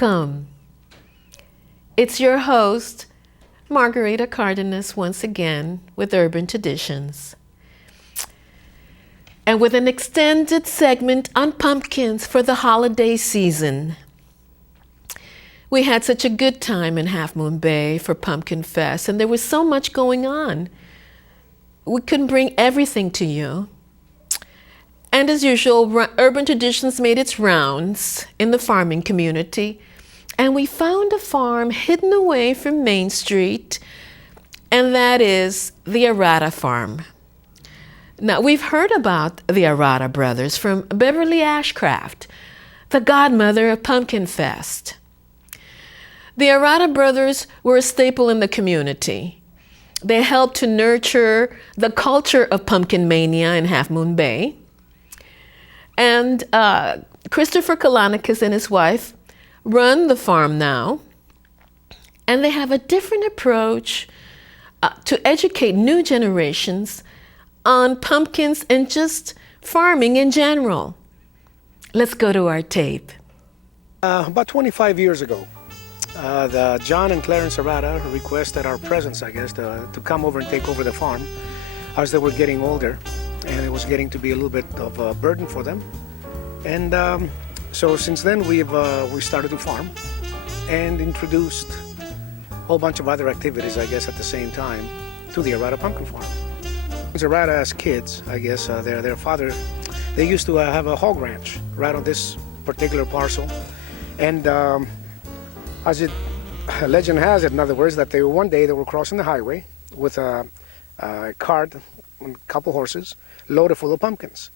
Welcome. It's your host, Margarita Cardenas, once again with Urban Traditions. And with an extended segment on pumpkins for the holiday season. We had such a good time in Half Moon Bay for Pumpkin Fest, and there was so much going on. We couldn't bring everything to you. And as usual, Urban Traditions made its rounds in the farming community, and we found a farm hidden away from Main Street, and that is the Arata farm. Now, we've heard about the Arata brothers from Beverly Ashcraft, the godmother of Pumpkin Fest. The Arata brothers were a staple in the community. They helped to nurture the culture of pumpkin mania in Half Moon Bay. And Christopher Koulanakis and his wife run the farm now, and they have a different approach to educate new generations on pumpkins and just farming in general. Let's go to our tape. About 25 years ago, the John and Clarence Arata requested our presence, I guess, to come over and take over the farm as they were getting older, and it was getting to be a little bit of a burden for them. And so since then we started to farm and introduced a whole bunch of other activities, I guess, at the same time to the Arata pumpkin farm. Arata, as kids, I guess, their father, they used to have a hog ranch right on this particular parcel. And as legend has it, in other words, that one day they were crossing the highway with a cart, a couple horses, loaded full of pumpkins.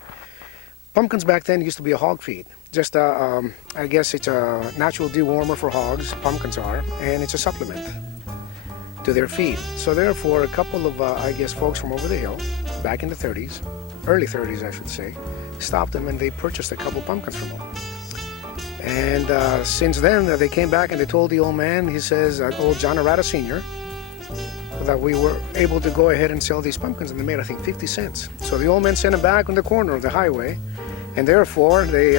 Pumpkins back then used to be a hog feed. Just, I guess it's a natural dewormer for hogs, pumpkins are, and it's a supplement to their feed. So therefore, a couple of, I guess, folks from over the hill, back in the 30s, early 30s I should say, stopped them and they purchased a couple pumpkins from them. And since then, they came back and they told the old man, he says, old John Arata Sr., that we were able to go ahead and sell these pumpkins, and they made, I think, 50 cents. So the old man sent them back on the corner of the highway, and therefore they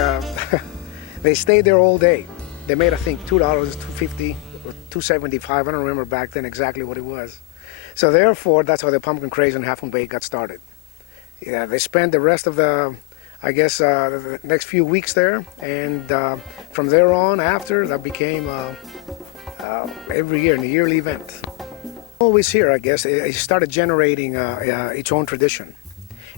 they stayed there all day. They made, I think, $2, $2.50, or $2.75. I don't remember back then exactly what it was. So therefore, that's how the pumpkin craze in Half Moon Bay got started. Yeah, they spent the rest of the, I guess, the next few weeks there, and from there on after, that became every year, a yearly event. Always here, I guess, it started generating its own tradition,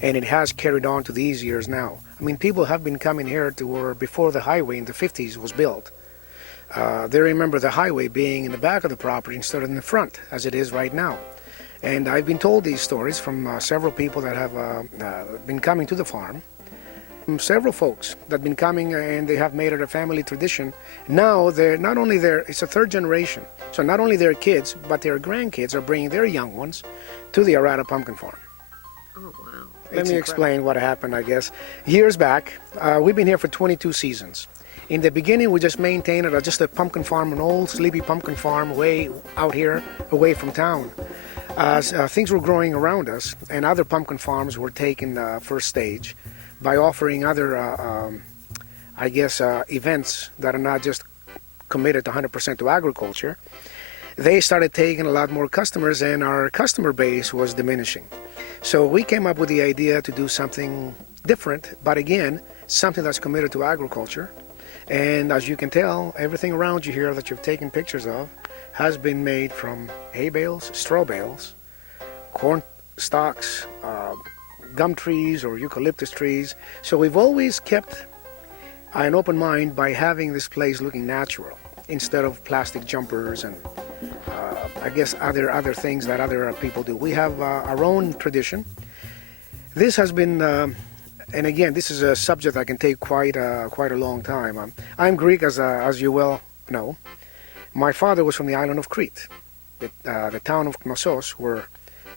and it has carried on to these years now. I mean, people have been coming here to where before the highway in the 50s was built. They remember the highway being in the back of the property instead of in the front, as it is right now. And I've been told these stories from several people that have been coming to the farm. Several folks that have been coming and they have made it a family tradition. Now they're not only there, it's a third generation. So not only their kids, but their grandkids are bringing their young ones to the Arata pumpkin farm. Oh, wow. Let me explain what happened, I guess. Years back, we've been here for 22 seasons. In the beginning, we just maintained it as just a pumpkin farm, an old sleepy pumpkin farm way out here, away from town. As things were growing around us and other pumpkin farms were taking first stage by offering other, I guess, events that are not just committed 100% to agriculture, they started taking a lot more customers and our customer base was diminishing. So we came up with the idea to do something different, but again, something that's committed to agriculture. And as you can tell, everything around you here that you've taken pictures of has been made from hay bales, straw bales, corn stalks, gum trees or eucalyptus trees. So we've always kept an open mind by having this place looking natural instead of plastic jumpers and I guess other things that other people do. We have our own tradition. This has been, and again, this is a subject that can take quite a long time. I'm Greek, as you well know. My father was from the island of Crete, the town of Knossos, where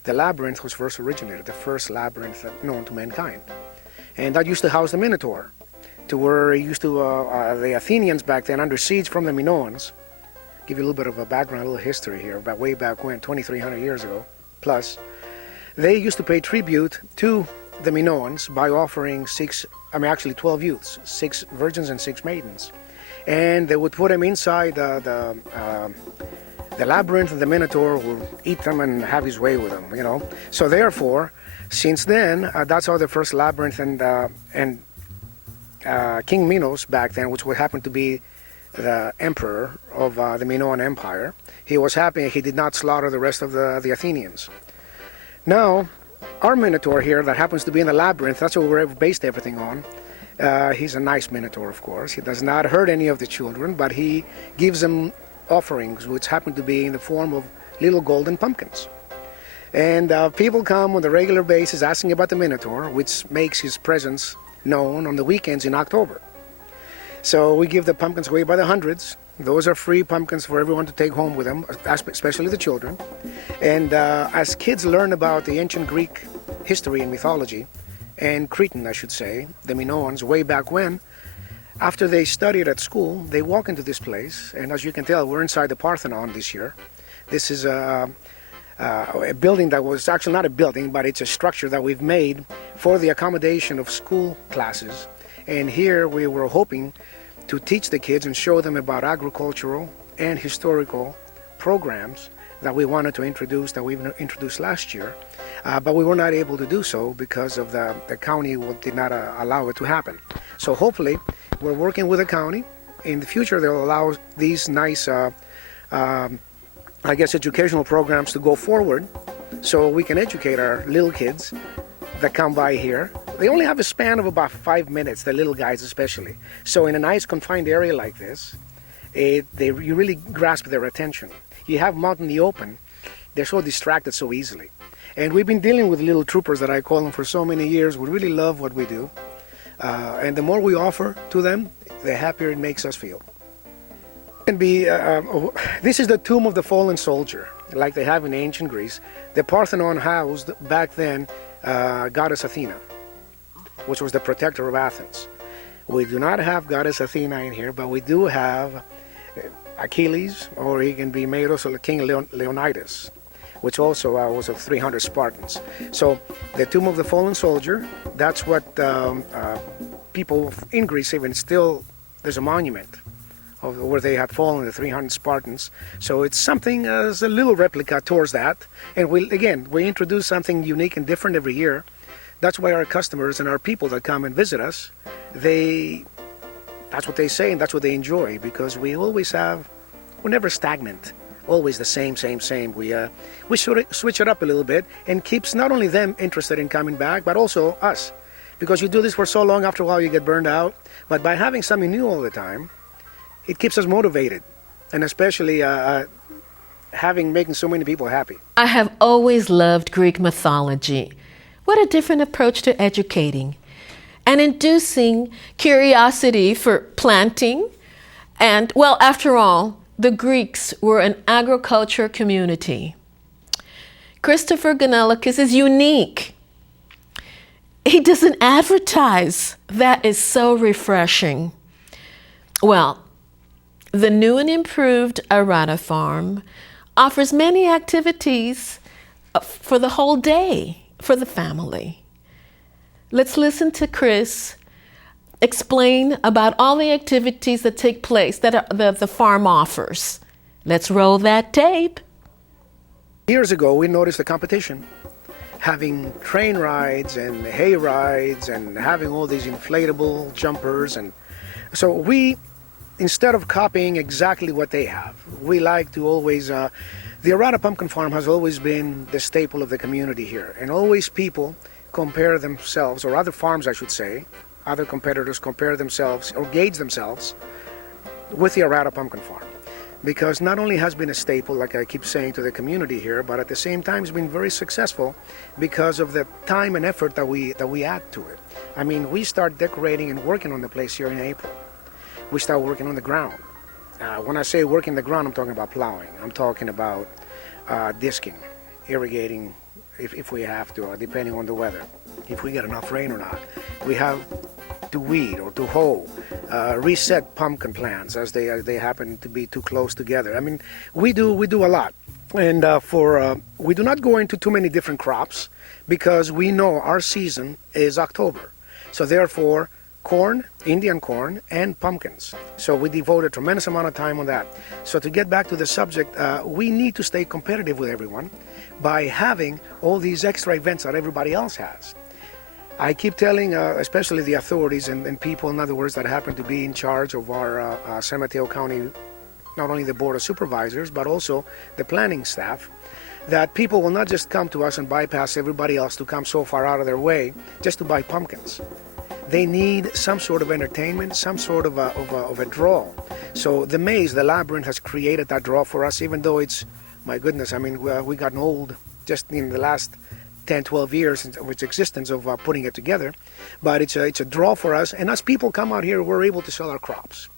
the labyrinth was first originated, the first labyrinth known to mankind. And that used to house the Minotaur, to where it used to, the Athenians back then, under siege from the Minoans, give you a little bit of a background, a little history here, about way back when, 2,300 years ago, plus, they used to pay tribute to the Minoans by offering 12 youths, 6 virgins and 6 maidens. and they would put them inside the labyrinth, and the Minotaur will eat them and have his way with them, you know. So therefore, since then, that's how the first labyrinth and King Minos back then, which would happen to be the emperor of the Minoan Empire, he was happy he did not slaughter the rest of the Athenians. Now, our Minotaur here that happens to be in the labyrinth, that's what we've based everything on. He's a nice Minotaur, of course. He does not hurt any of the children, but he gives them offerings, which happen to be in the form of little golden pumpkins. And people come on the regular basis asking about the Minotaur, which makes his presence known on the weekends in October. So we give the pumpkins away by the hundreds. Those are free pumpkins for everyone to take home with them, especially the children. And as kids learn about the ancient Greek history and mythology, and Cretan, I should say, the Minoans, way back when, after they studied at school, they walk into this place, and as you can tell, we're inside the Parthenon this year. This is a building that was actually not a building, but it's a structure that we've made for the accommodation of school classes. And here we were hoping to teach the kids and show them about agricultural and historical programs that we wanted to introduce, that we introduced last year. But we were not able to do so because of the county did not allow it to happen. So hopefully, we're working with the county. In the future, they'll allow these nice, I guess, educational programs to go forward so we can educate our little kids that come by here. They only have a span of about 5 minutes, the little guys especially. So in a nice confined area like this, you really grasp their attention. You have them out in the open, they're so distracted so easily. And we've been dealing with little troopers that I call them for so many years. We really love what we do. And the more we offer to them, the happier it makes us feel. This is the tomb of the fallen soldier, like they have in ancient Greece. The Parthenon housed back then goddess Athena, which was the protector of Athens. We do not have goddess Athena in here, but we do have Achilles, or he can be made also King Leonidas, which also was of 300 Spartans. So the tomb of the fallen soldier, that's what people in Greece even still, there's a monument of where they had fallen, the 300 Spartans. So it's something as a little replica towards that. And we introduce something unique and different every year. That's why our customers and our people that come and visit us, that's what they say and that's what they enjoy, because we're never stagnant. Always the same. We switch it up a little bit, and keeps not only them interested in coming back, but also us. Because you do this for so long, after a while you get burned out. But by having something new all the time, it keeps us motivated, and especially making so many people happy. I have always loved Greek mythology. What a different approach to educating and inducing curiosity for planting. And, well, after all, the Greeks were an agriculture community. Christopher Koulanakis is unique. He doesn't advertise. That is so refreshing. Well, the new and improved Arata farm offers many activities for the whole day for the family. Let's listen to Chris explain about all the activities that take place that the farm offers. Let's roll that tape. Years ago, we noticed a competition, having train rides and hay rides and having all these inflatable jumpers. And so we, instead of copying exactly what they have, we like to always, the Arata Pumpkin Farm has always been the staple of the community here. And always people compare themselves, or other farms I should say, other competitors compare themselves or gauge themselves with the Arata Pumpkin Farm. Because not only has been a staple, like I keep saying, to the community here, but at the same time it's been very successful because of the time and effort that we add to it. I mean, we start decorating and working on the place here in April. We start working on the ground. When I say working the ground, I'm talking about plowing. I'm talking about disking, irrigating if we have to, depending on the weather, if we get enough rain or not. We have to weed or to hoe, reset pumpkin plants as they happen to be too close together. I mean, we do a lot. And we do not go into too many different crops because we know our season is October. So therefore, corn, Indian corn, and pumpkins. So we devote a tremendous amount of time on that. So to get back to the subject, we need to stay competitive with everyone by having all these extra events that everybody else has. I keep telling, especially the authorities and people, in other words, that happen to be in charge of our San Mateo County, not only the Board of Supervisors, but also the planning staff, that people will not just come to us and bypass everybody else to come so far out of their way just to buy pumpkins. They need some sort of entertainment, some sort of a draw. So the maze, the labyrinth, has created that draw for us, even though it's, my goodness, I mean, we gotten old just in the last 10, 12 years of its existence of putting it together. But it's a draw for us, and as people come out here, we're able to sell our crops.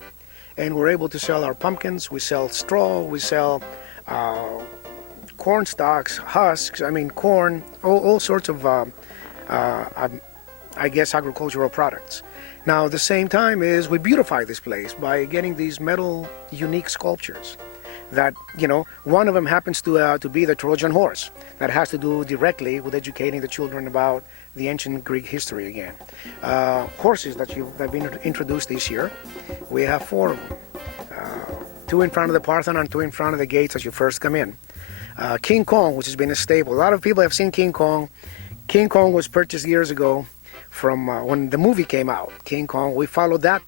And we're able to sell our pumpkins, we sell straw, we sell corn stalks, husks, I mean corn, all sorts of, I guess, agricultural products. Now, at the same time is we beautify this place by getting these metal unique sculptures that, you know, one of them happens to be the Trojan horse. That has to do directly with educating the children about the ancient Greek history again. Horses that have been introduced this year, we have 4 of them. 2 in front of the Parthenon and 2 in front of the gates as you first come in. King Kong, which has been a staple. A lot of people have seen King Kong. King Kong was purchased years ago from when the movie came out. King Kong, we followed that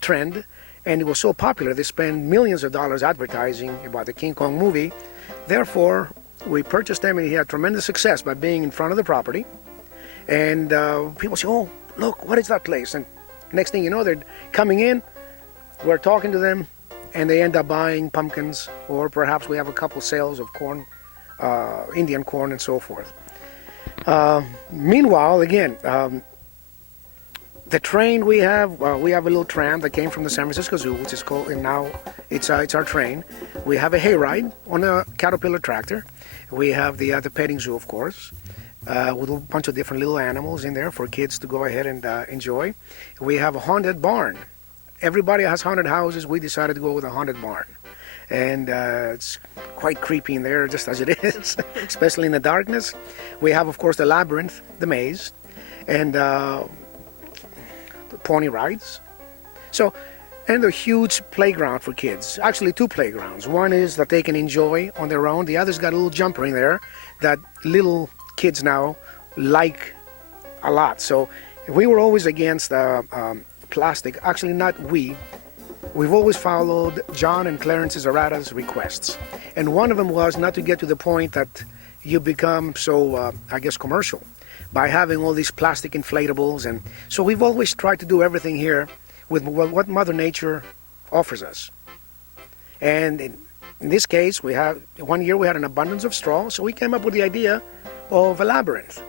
trend, and it was so popular they spent millions of dollars advertising about the King Kong movie. Therefore, we purchased them, and he had tremendous success by being in front of the property. And people say, oh, look, what is that place? And next thing you know, they're coming in, we're talking to them, and they end up buying pumpkins, or perhaps we have a couple sales of corn, Indian corn and so forth. Meanwhile, again, the train we have a little tram that came from the San Francisco Zoo, which is called, and now it's our train. We have a hayride on a Caterpillar tractor. We have the petting zoo, of course, with a bunch of different little animals in there for kids to go ahead and enjoy. We have a haunted barn. Everybody has haunted houses. We decided to go with a haunted barn. And it's quite creepy in there, just as it is, especially in the darkness. We have, of course, the labyrinth, the maze, and the pony rides. So, and a huge playground for kids. Actually, 2 playgrounds. One is that they can enjoy on their own. The other's got a little jumper in there that little kids now like a lot. So we were always against plastic. Actually, not we. We've always followed John and Clarence's Arata's requests. And one of them was not to get to the point that you become so, I guess, commercial by having all these plastic inflatables. And so we've always tried to do everything here with what Mother Nature offers us. And in this case, one year we had an abundance of straw, so we came up with the idea of a labyrinth.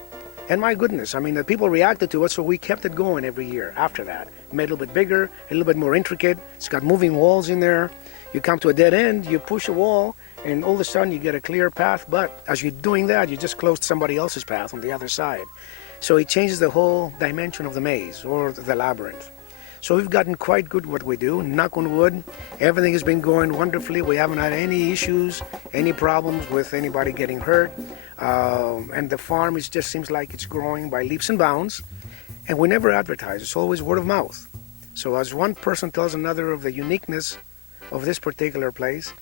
And my goodness, I mean, the people reacted to it, so we kept it going every year after that. Made it a little bit bigger, a little bit more intricate. It's got moving walls in there. You come to a dead end, you push a wall, and all of a sudden you get a clear path. But as you're doing that, you just closed somebody else's path on the other side. So it changes the whole dimension of the maze or the labyrinth. So we've gotten quite good at what we do. Knock on wood, everything has been going wonderfully. We haven't had any issues, any problems with anybody getting hurt. And the farm just seems like it's growing by leaps and bounds. And we never advertise. It's always word of mouth. So as one person tells another of the uniqueness of this particular place,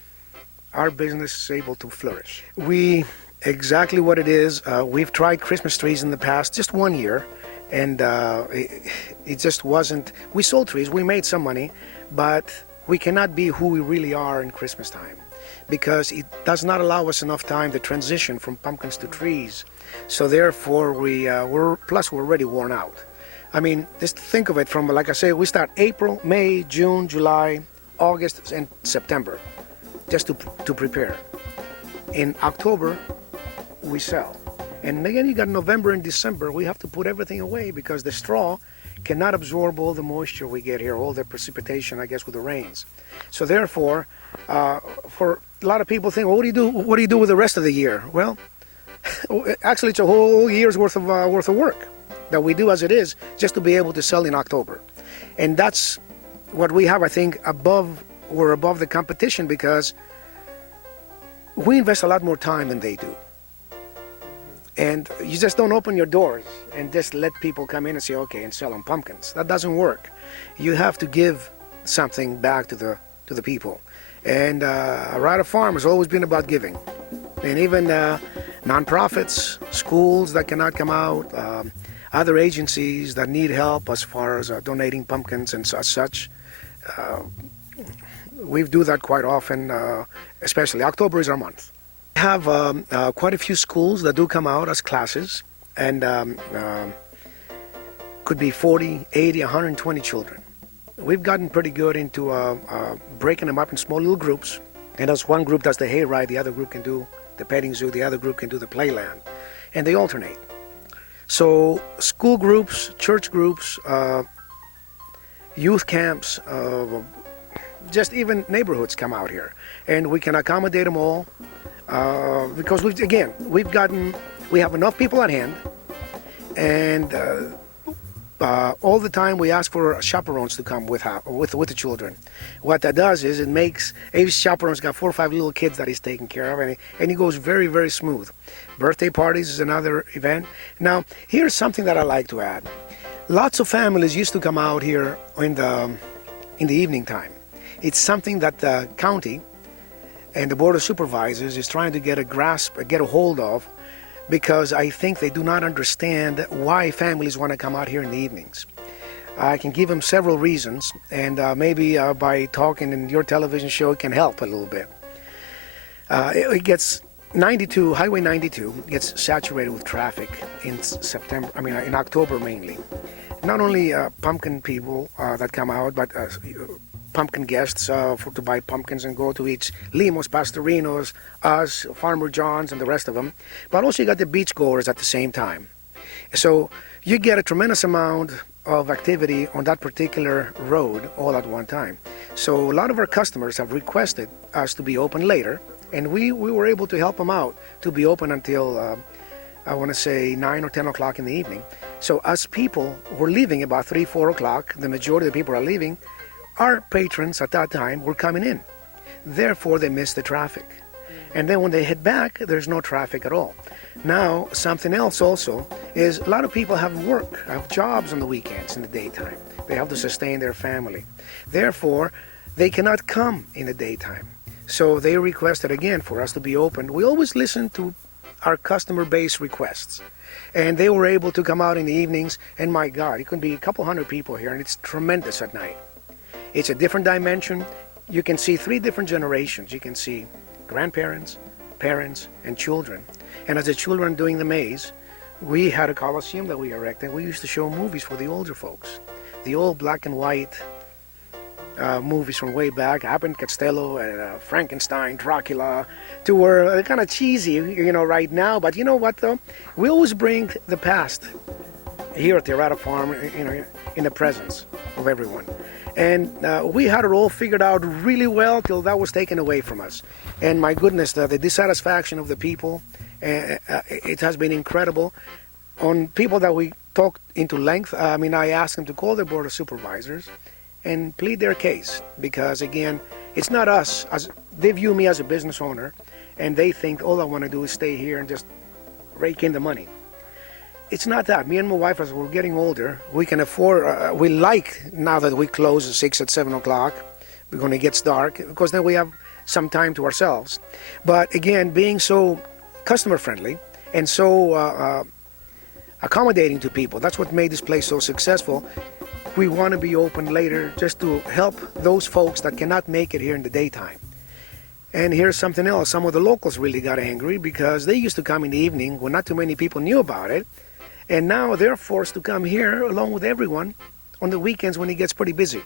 our business is able to flourish. Exactly what it is. We've tried Christmas trees in the past, just one year. And it just wasn't. We sold trees, we made some money, but we cannot be who we really are in Christmas time because it does not allow us enough time to transition from pumpkins to trees. So therefore, we're already worn out. I mean, just think of it from, like I say, we start April, May, June, July, August, and September just to prepare. In October, we sell. And again, you got November and December, we have to put everything away because the straw cannot absorb all the moisture we get here, all the precipitation, I guess, with the rains. So therefore, for a lot of people think, well, what do you do with the rest of the year? Well, actually, it's a whole year's worth of work that we do as it is, just to be able to sell in October. And that's what we have, I think, we're above the competition because we invest a lot more time than they do. And you just don't open your doors and just let people come in and say, okay, and sell them pumpkins. That doesn't work. You have to give something back to the people. And Arata Farm has always been about giving. And even nonprofits, schools that cannot come out, other agencies that need help as far as donating pumpkins and such. We do that quite often, especially October is our month. We have quite a few schools that do come out as classes, and could be 40, 80, 120 children. We've gotten pretty good into breaking them up in small little groups. And as one group does the hayride, the other group can do the petting zoo, the other group can do the playland. And they alternate. So school groups, church groups, youth camps, just even neighborhoods come out here. And we can accommodate them all because we have enough people at hand, and all the time we ask for chaperones to come with the children. What that does is it makes, each chaperone's got 4 or 5 little kids that he's taking care of, and it goes very, very smooth. Birthday parties is another event. Now, here's something that I like to add. Lots of families used to come out here in the evening time. It's something that the county and the Board of Supervisors is trying to get a hold of, because I think they do not understand why families want to come out here in the evenings. I can give them several reasons, and maybe by talking in your television show it can help a little bit. It gets Highway 92 gets saturated with traffic in in October mainly. Not only pumpkin people that come out, but pumpkin guests to buy pumpkins and go to each Limos, Pastorinos, us, Farmer John's, and the rest of them. But also you got the beachgoers at the same time. So you get a tremendous amount of activity on that particular road all at one time. So a lot of our customers have requested us to be open later, and we were able to help them out to be open until I want to say 9 or 10 o'clock in the evening. So us people were leaving about 3, 4 o'clock. The majority of the people are leaving. Our patrons at that time were coming in. Therefore, they missed the traffic. And then when they head back, there's no traffic at all. Now, something else also is a lot of people have work, have jobs on the weekends in the daytime. They have to sustain their family. Therefore, they cannot come in the daytime. So they requested again for us to be open. We always listen to our customer base requests. And they were able to come out in the evenings, and my God, it could be a couple hundred people here, and it's tremendous at night. It's a different dimension. You can see 3 different generations. You can see grandparents, parents, and children. And as the children doing the maze, we had a coliseum that we erected. We used to show movies for the older folks. The old black and white movies from way back, Abbott and Costello, and Frankenstein, Dracula, to where they're kind of cheesy, right now. But you know what, though? We always bring the past here at the Arata Farm, in the presence of everyone. And we had it all figured out really well till that was taken away from us. And my goodness, the dissatisfaction of the people, it has been incredible. On people that we talked into length, I asked them to call the Board of Supervisors and plead their case. Because again, it's not us. They view me as a business owner, and they think all I want to do is stay here and just rake in the money. It's not that. Me and my wife, as we're getting older, we can afford, we like, now that we close at 6 at 7 o'clock, when it gets dark, because then we have some time to ourselves. But again, being so customer friendly and so accommodating to people, that's what made this place so successful. We want to be open later just to help those folks that cannot make it here in the daytime. And here's something else. Some of the locals really got angry because they used to come in the evening when not too many people knew about it. And now they're forced to come here along with everyone on the weekends when it gets pretty busy.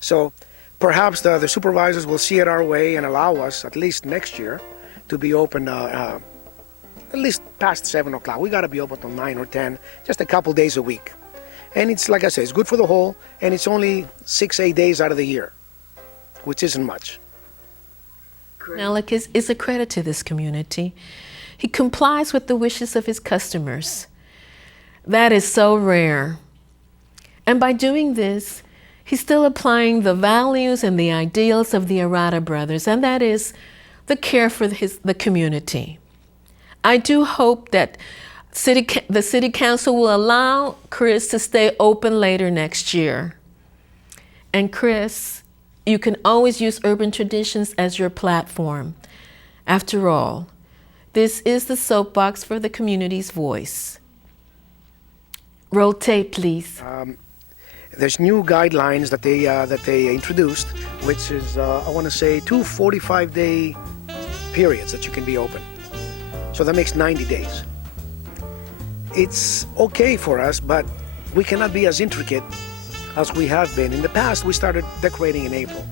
So perhaps the supervisors will see it our way and allow us, at least next year, to be open at least past 7 o'clock. We got to be open till 9 or 10, just a couple days a week. And it's, like I say, it's good for the whole, and it's only 6, 8 days out of the year, which isn't much. Koulanakis is a credit to this community. He complies with the wishes of his customers. That is so rare. And by doing this, he's still applying the values and the ideals of the Arata brothers, and that is the care for the community. I do hope that the city council will allow Chris to stay open later next year. And Chris, you can always use Urban Traditions as your platform. After all, this is the soapbox for the community's voice. Roll tape, please. There's new guidelines that they introduced, which is I want to say 2 45-day periods that you can be open. So that makes 90 days. It's okay for us, but we cannot be as intricate as we have been. In the past, we started decorating in April.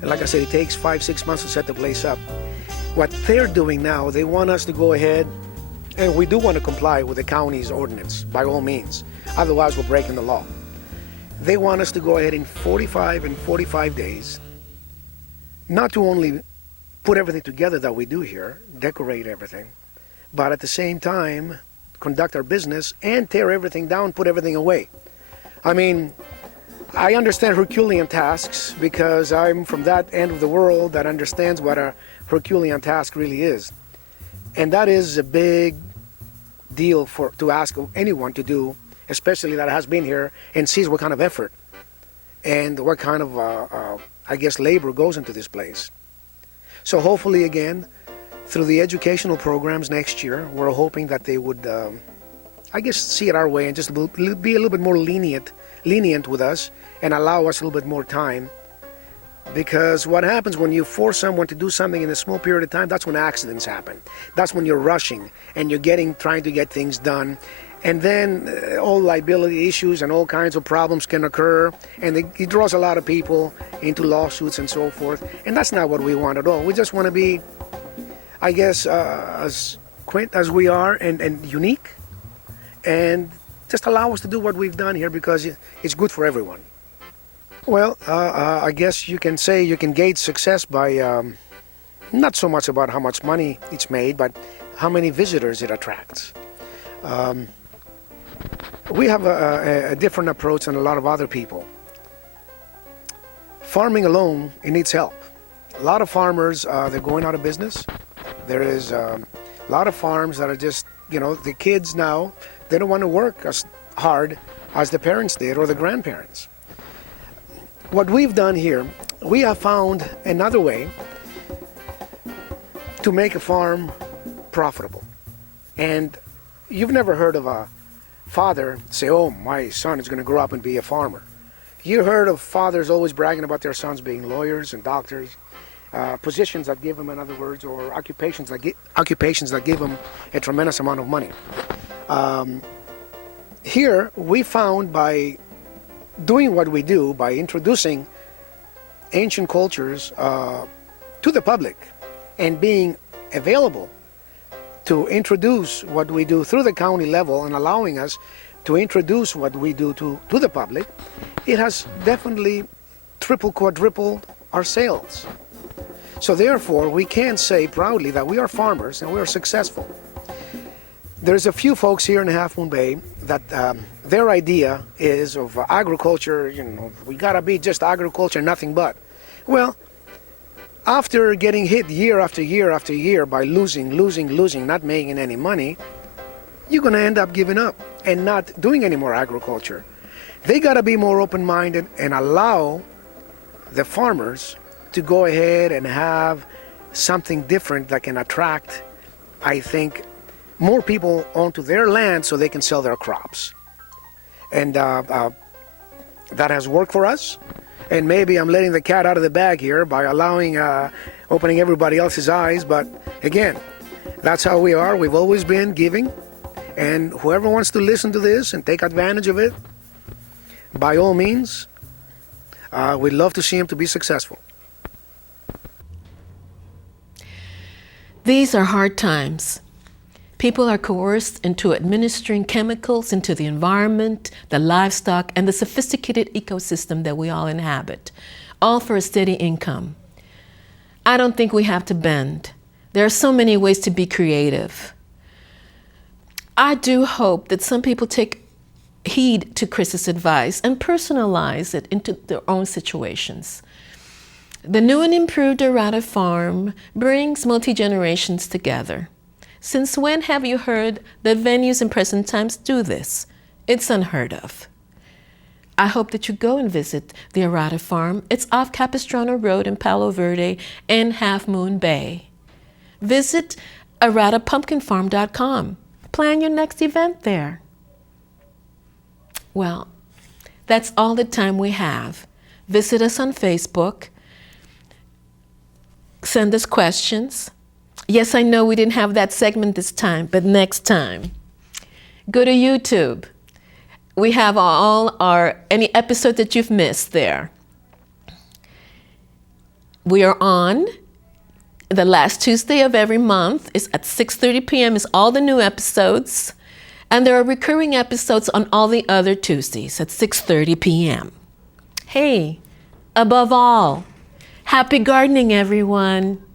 And like I said, it takes 5-6 months to set the place up. What they're doing now, they want us to go ahead, and we do want to comply with the county's ordinance, by all means. Otherwise, we're breaking the law. They want us to go ahead in 45 days, not to only put everything together that we do here, decorate everything, but at the same time, conduct our business and tear everything down, put everything away. I mean, I understand Herculean tasks because I'm from that end of the world that understands what a Herculean task really is. And that is a big deal to ask anyone to do, especially that has been here and sees what kind of effort and what kind of, I guess, labor goes into this place. So hopefully, again, through the educational programs next year, we're hoping that they would, I guess, see it our way and just be a little bit more lenient with us and allow us a little bit more time. Because what happens when you force someone to do something in a small period of time, that's when accidents happen. That's when you're rushing and you're trying to get things done. And then all liability issues and all kinds of problems can occur, and it draws a lot of people into lawsuits and so forth. And that's not what we want at all. We just want to be, I guess, as quaint as we are and unique, and just allow us to do what we've done here because it's good for everyone. Well, I guess you can say you can gauge success by not so much about how much money it's made, but how many visitors it attracts. We have a different approach than a lot of other people. Farming alone, it needs help. A lot of farmers, they're going out of business. There is a lot of farms that are just, the kids now, they don't want to work as hard as the parents did or the grandparents. What we've done here, we have found another way to make a farm profitable. And you've never heard of a father say, oh, my son is going to grow up and be a farmer. You heard of fathers always bragging about their sons being lawyers and doctors, positions that give them, in other words, or occupations that give them a tremendous amount of money. Here, we found by doing what we do, by introducing ancient cultures to the public and being available to introduce what we do through the county level and allowing us to introduce what we do to the public, it has definitely quadrupled our sales. So therefore, we can say proudly that we are farmers and we are successful. There's a few folks here in Half Moon Bay that their idea is of agriculture, we gotta be just agriculture, nothing but. Well, after getting hit year after year after year by losing, not making any money, you're gonna end up giving up and not doing any more agriculture. They gotta be more open-minded and allow the farmers to go ahead and have something different that can attract, I think, more people onto their land so they can sell their crops. And that has worked for us. And maybe I'm letting the cat out of the bag here by opening everybody else's eyes. But again, that's how we are. We've always been giving. And whoever wants to listen to this and take advantage of it, by all means, we'd love to see him to be successful. These are hard times. People are coerced into administering chemicals into the environment, the livestock, and the sophisticated ecosystem that we all inhabit, all for a steady income. I don't think we have to bend. There are so many ways to be creative. I do hope that some people take heed to Chris's advice and personalize it into their own situations. The new and improved Arata farm brings multi-generations together. Since when have you heard that venues in present times do this? It's unheard of. I hope that you go and visit the Arata Farm. It's off Capistrano Road in Palo Verde in Half Moon Bay. Visit aratapumpkinfarm.com. Plan your next event there. Well, that's all the time we have. Visit us on Facebook. Send us questions. Yes, I know we didn't have that segment this time, but next time. Go to YouTube. We have any episode that you've missed there. We are on the last Tuesday of every month. It's at 6:30 p.m. is all the new episodes. And there are recurring episodes on all the other Tuesdays at 6:30 p.m. Hey, above all, happy gardening, everyone.